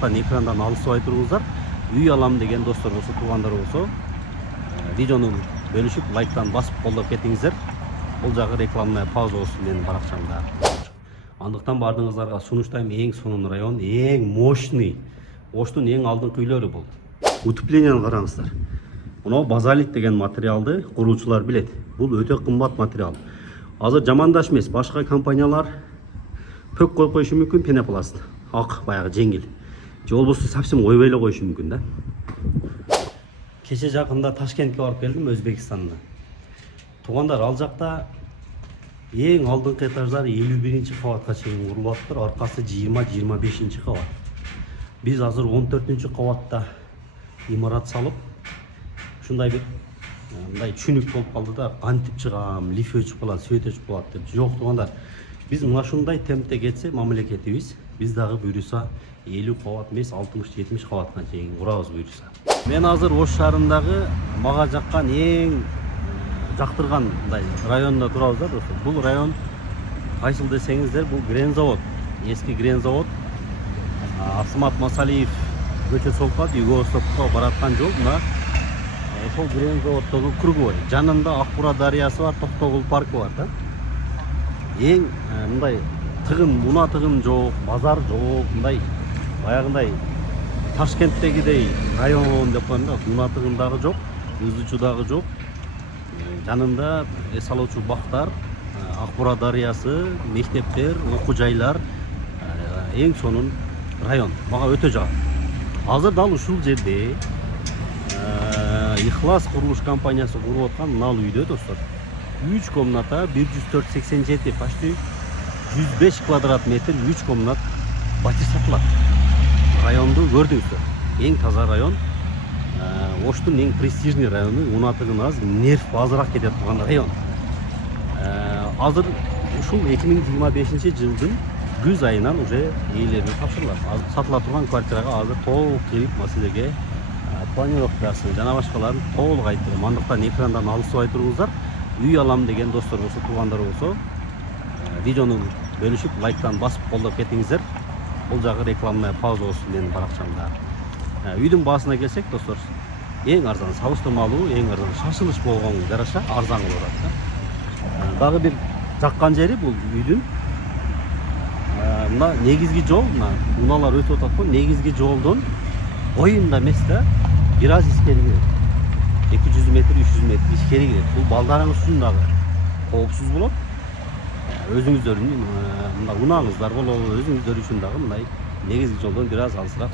Экрандан алыстабай туруңуздар. Үй алам деген достор болсо, туугандар болсо, видеону бөлүшүп, лайктан басып колдоп кетиңиздер. Бул жагы рекламная пауза болсун менин баракчамда. Андыктан бардыгыңыздарга сунуштайм, эң сонун район, эң мощный. Оштун эң алдыңкы үйлөрү бул. Утеплениени караңыздар. Мына базалит деген материалды куруучулар билет. Бул өтө кымбат материал. Азыр жамандаш эмес, башка компаниялар пөк коюп коюшу мүмкүн, пенопласт. Ак, баягы жеңил. Же болбосо совсем койбой эле коюшу мүмкүн да. Кече жакында Ташкентке барып келдим, Өзбекстанда. Туугандар, ал жакта эң алдыңкы этаждар 51-кабатка чейин курулуп атыптыр, аркасы 20-25-кабат. Биз азыр 14-кабатта имарат салып, ушундай бир мындай чүнүк болуп калды да, кантип чыгам, лифт өчүп калат, свет өчүп калат деп. Жок туугандар. Биз мына ушундай темпте кетсе, мамлекетибиз биз дагы буйруса 50 кабат эмес, 60-70 кабатка чейин курабыз буйруса. Мен азыр Ош шаарындагы мага жаккан эң жактырган мындай районда турабыз да достор. Бул район кайсыл десеңиздер, бул Грензавод, эски Грензавод. Асмат Масалиев көчөсү болуп калат, Юго-Востокко бараткан жол мына ошол Грензаводдогу круговой. Жанында Акбура дарыясы бар, Токтогул паркы бар да. Эң мындай тыгын, муна тыгын жок, базар жок, мындай баягындай Ташкенттегидей район деп коем да, муна тыгын дагы жок, ызычуу дагы жок. Жанында эс алуучу бактар, Акбура дарыясы, мектептер, окуу жайлар, эң сонун район. Мага өтө жагат. Азыр дал ушул жерде Ихлас курулуш компаниясы куруп аткан мына үйдө достор. 3 комната, 104-87, почти 105 квадрат метр, 3 комнат батир сатылат. Районду көрдүңүздөр. Эң таза район. Оштун эң престижный району, унатыгын аз, нерв азыраак кетет турган район. Азыр ушул 2025-жылдын күз айынан уже ээлерине тапшырылат. Сатыла турган квартирага азыр толук келип маселеге планировкасын жана башкаларын толук айттым. Андыктан экрандан алыстабай туруңуздар. Үй алам деген достор болсо, туугандар болсо, видеону бөлүшүп, лайктан басып колдоп кетиңиздер. Бул жагы рекламная пауза болсун менин баракчамда. Үйдүн баасына келсек, достор, эң арзан салыштырмалуу, эң арзан шашылыш болгонго жараша арзан болуп атат. Дагы бир жаккан жери бул үйдүн мына негизги жол, мына унаалар өтүп атат го, негизги жолдон боюнда эмес да, бир аз ичкери кирет. 200 метр, 300 метр ичкери кирет. Бул балдарыңыз үчүн дагы коопсуз болот. Өзүңүздөрдүн мына унааңыздар болобу, өзүңүздөр үчүн дагы мындай негизги жолдон бир аз алысыраак